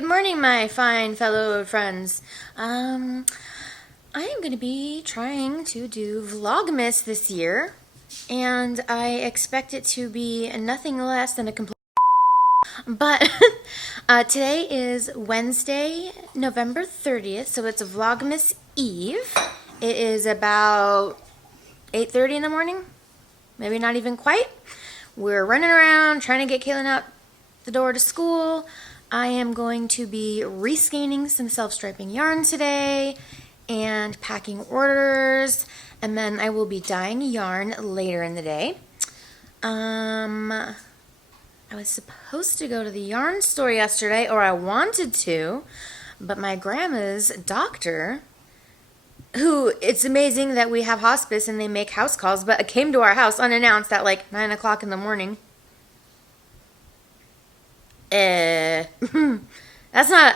Good morning, my fine fellow friends. I am going to be trying to do Vlogmas this year, and I expect it to be nothing less than a complete. But today is Wednesday, November 30th, so it's Vlogmas Eve. It is about 8:30 in the morning, maybe not even quite. We're running around trying to get Kaylin out the door to school. I am going to be rescanning some self-striping yarn today and packing orders, and then I will be dyeing yarn later in the day. I was supposed to go to the yarn store yesterday, or I wanted to, but my grandma's doctor, who, it's amazing that we have hospice and they make house calls, but it came to our house unannounced at like 9 o'clock in the morning. That's not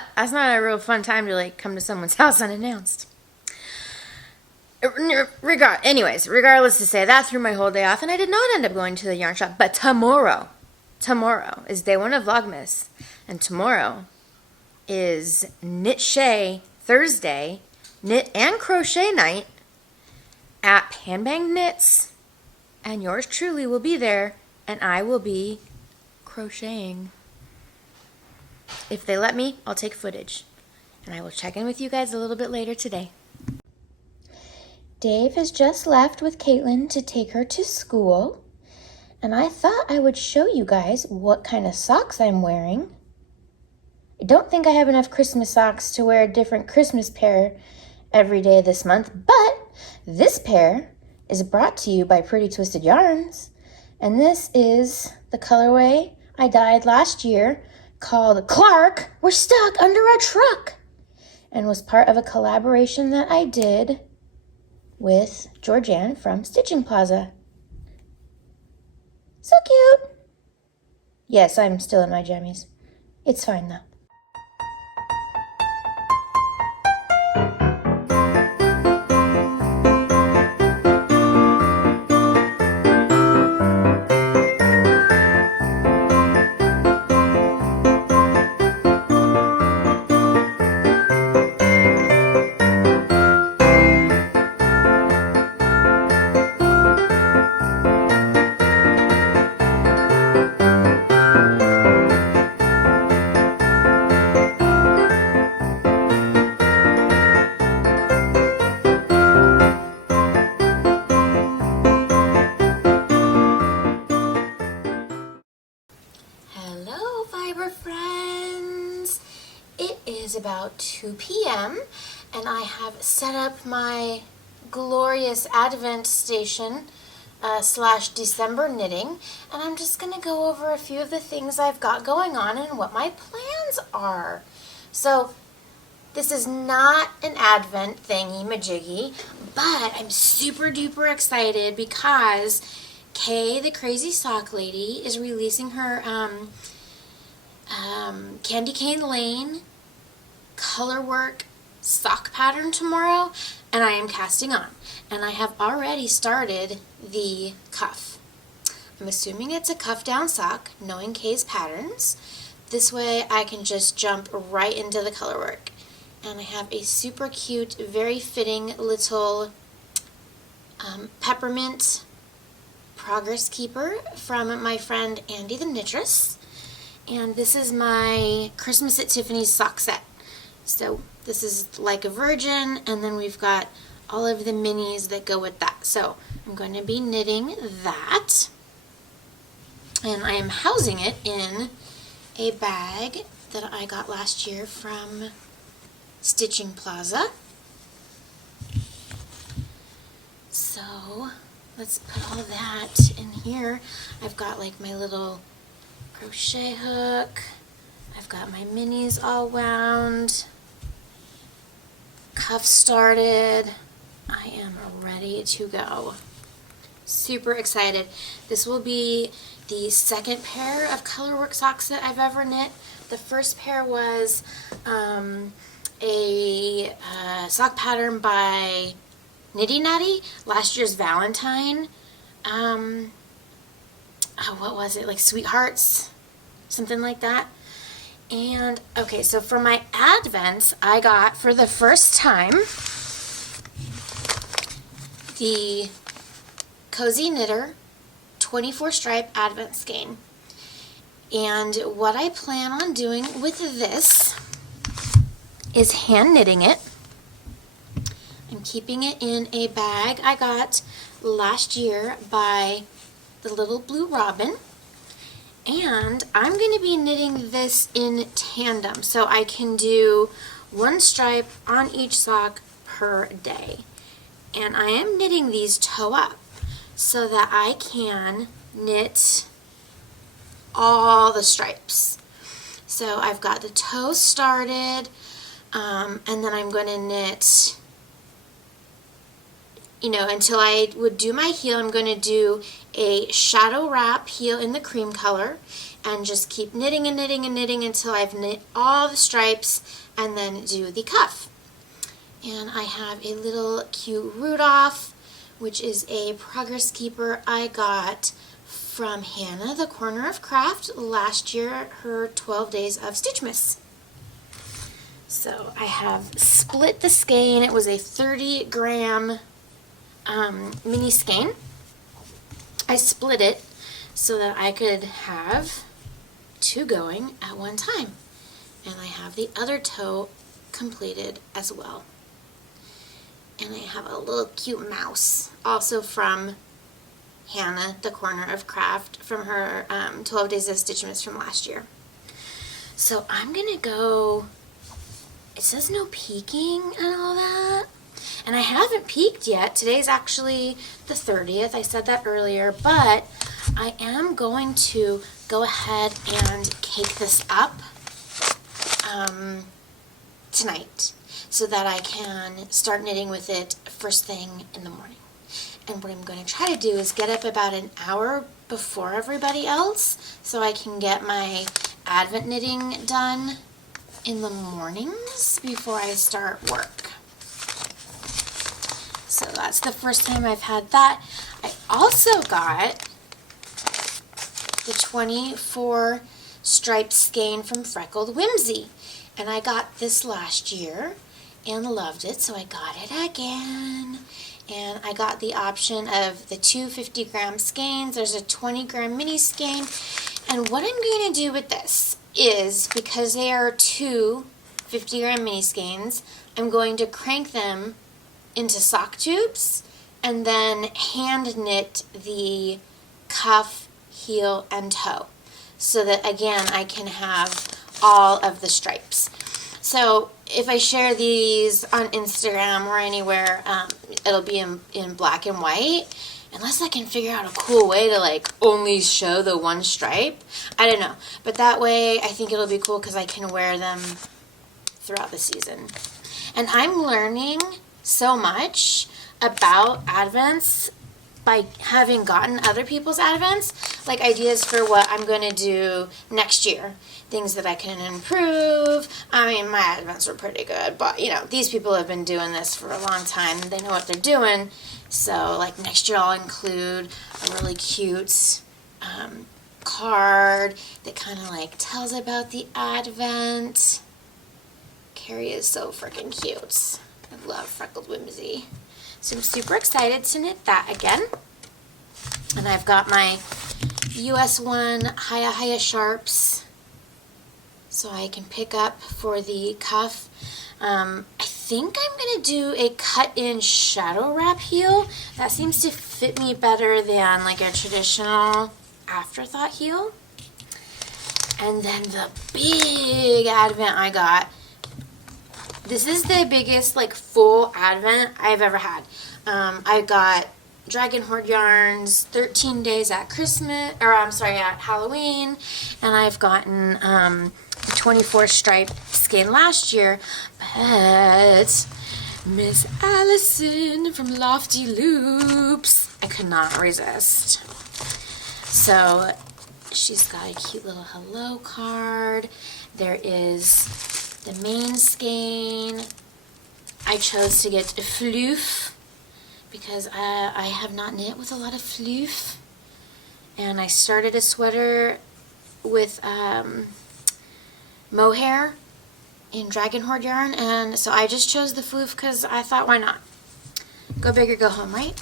a real fun time to like come to someone's house unannounced. Regardless to say, that threw my whole day off, and I did not end up going to the yarn shop. But tomorrow is day one of Vlogmas, and tomorrow is Knit Shay Thursday, knit and crochet night at Pan Bang Knits, and yours truly will be there, and I will be crocheting. If they let me, I'll take footage, and I will check in with you guys a little bit later today. Dave has just left with Caitlin to take her to school, and I thought I would show you guys what kind of socks I'm wearing. I don't think I have enough Christmas socks to wear a different Christmas pair every day this month, but this pair is brought to you by Pretty Twisted Yarns, and this is the colorway I dyed last year, called Clark, We're Stuck Under a Truck, and was part of a collaboration that I did with Georgianne from Stitching Plaza. So cute. Yes, I'm still in my jammies. It's fine though. Hello, Fiber friends. It is about 2 p.m. and I have set up my glorious Advent station / December knitting, and I'm just going to go over a few of the things I've got going on and what my plans are. So this is not an Advent thingy-majiggy, but I'm super duper excited because Kay, the crazy sock lady, is releasing her Candy Cane Lane colorwork sock pattern tomorrow, and I am casting on. And I have already started the cuff. I'm assuming it's a cuff down sock, knowing Kay's patterns. This way I can just jump right into the colorwork. And I have a super cute, very fitting little peppermint progress keeper from my friend Andy the Knitress, and this is my Christmas at Tiffany's sock set. So this is like a virgin, and then we've got all of the minis that go with that. So I'm going to be knitting that, and I am housing it in a bag that I got last year from Stitching Plaza. So let's put all that in here. I've got like my little crochet hook. I've got my minis all wound. Cuff started. I am ready to go. Super excited. This will be the second pair of colorwork socks that I've ever knit. The first pair was a sock pattern by Nitty Natty, last year's Valentine. What was it, like Sweethearts, something like that. And okay, so for my advents, I got for the first time the Cozy Knitter 24 stripe advent skein. And what I plan on doing with this is hand knitting it. I'm keeping it in a bag I got last year by the Little Blue Robin. And I'm going to be knitting this in tandem, so I can do one stripe on each sock per day. And I am knitting these toe up so that I can knit all the stripes. So I've got the toe started, and then I'm going to knit, you know, until I would do my heel. I'm going to do a shadow wrap heel in the cream color and just keep knitting and knitting and knitting until I've knit all the stripes, and then do the cuff. And I have a little cute Rudolph, which is a progress keeper I got from Hannah, the Corner of Craft, last year, her 12 days of Stitchmas. So I have split the skein. It was a 30-gram mini skein. I split it so that I could have two going at one time. And I have the other toe completed as well. And I have a little cute mouse, also from Hannah, the Corner of Craft, from her 12 Days of Stitchmas from last year. So I'm going to go, it says no peeking and all that. And I haven't peeked yet. Today's actually the 30th. I said that earlier, but I am going to go ahead and cake this up tonight so that I can start knitting with it first thing in the morning. And what I'm going to try to do is get up about an hour before everybody else so I can get my advent knitting done in the mornings before I start work. So that's the first time I've had that. I also got the 24 stripe skein from Freckled Whimsy. And I got this last year and loved it, so I got it again. And I got the option of the two 50-gram skeins. There's a 20-gram mini skein. And what I'm going to do with this is, because they are two 50-gram mini skeins, I'm going to crank them into sock tubes and then hand knit the cuff, heel, and toe so that, again, I can have all of the stripes. So if I share these on Instagram or anywhere, it'll be in black and white, unless I can figure out a cool way to like only show the one stripe. I don't know, but that way I think it'll be cool because I can wear them throughout the season. And I'm learning so much about advents by having gotten other people's advents, like ideas for what I'm going to do next year, things that I can improve. I mean, my advents were pretty good, but you know, these people have been doing this for a long time. They know what they're doing. So like next year I'll include a really cute card that kind of like tells about the advent. Carrie is so freaking cute. I love Freckled Whimsy. So I'm super excited to knit that again. And I've got my US 1 Hiya Sharps so I can pick up for the cuff. I think I'm going to do a cut-in shadow wrap heel. That seems to fit me better than like a traditional afterthought heel. And then the big advent I got. This is the biggest like full advent I've ever had. I got Dragon Horde yarns 13 days at Christmas, or I'm sorry, at Halloween, and I've gotten the 24 stripe skein last year, but Miss Allison from Lofty Loops, I could not resist. So she's got a cute little hello card. There is the main skein. I chose to get a floof because I have not knit with a lot of floof. And I started a sweater with mohair in Dragon Horde yarn, and so I just chose the floof because I thought, why not? Go big or go home, right?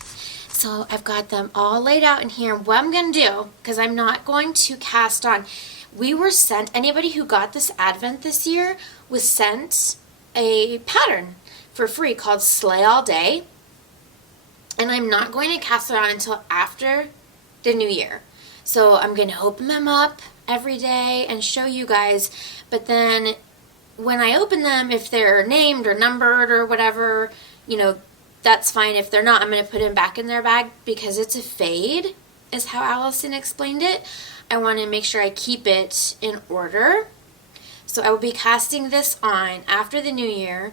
So I've got them all laid out in here. What I'm going to do, because I'm not going to cast on, we were sent, anybody who got this Advent this year was sent a pattern for free called Slay All Day, and I'm not going to cast it on until after the new year. So I'm going to open them up every day and show you guys, but then when I open them, if they're named or numbered or whatever, you know, that's fine. If they're not, I'm going to put them back in their bag because it's a fade, is how Allison explained it. I want to make sure I keep it in order. So I will be casting this on after the new year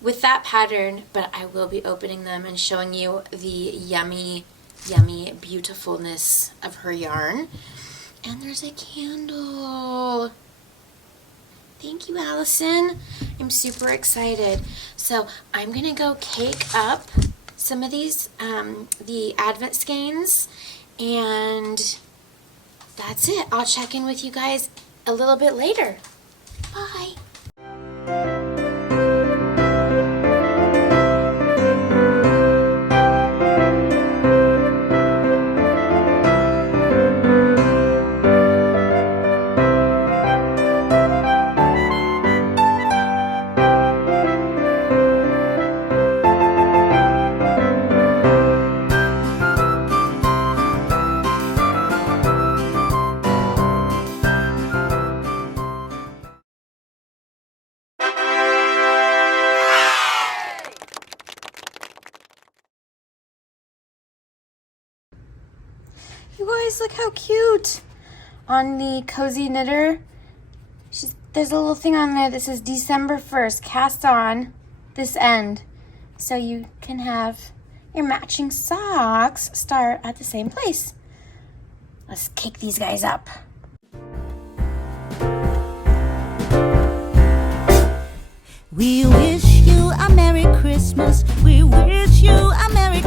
with that pattern, but I will be opening them and showing you the yummy, yummy beautifulness of her yarn. And there's a candle. Thank you, Allison. I'm super excited. So I'm going to go cake up some of these, the Advent skeins, and that's it. I'll check in with you guys a little bit later. Bye. You guys, look how cute. On the Cozy Knitter, there's a little thing on there that says December 1st, cast on this end. So you can have your matching socks start at the same place. Let's cake these guys up. We wish you a Merry Christmas. We wish you a Merry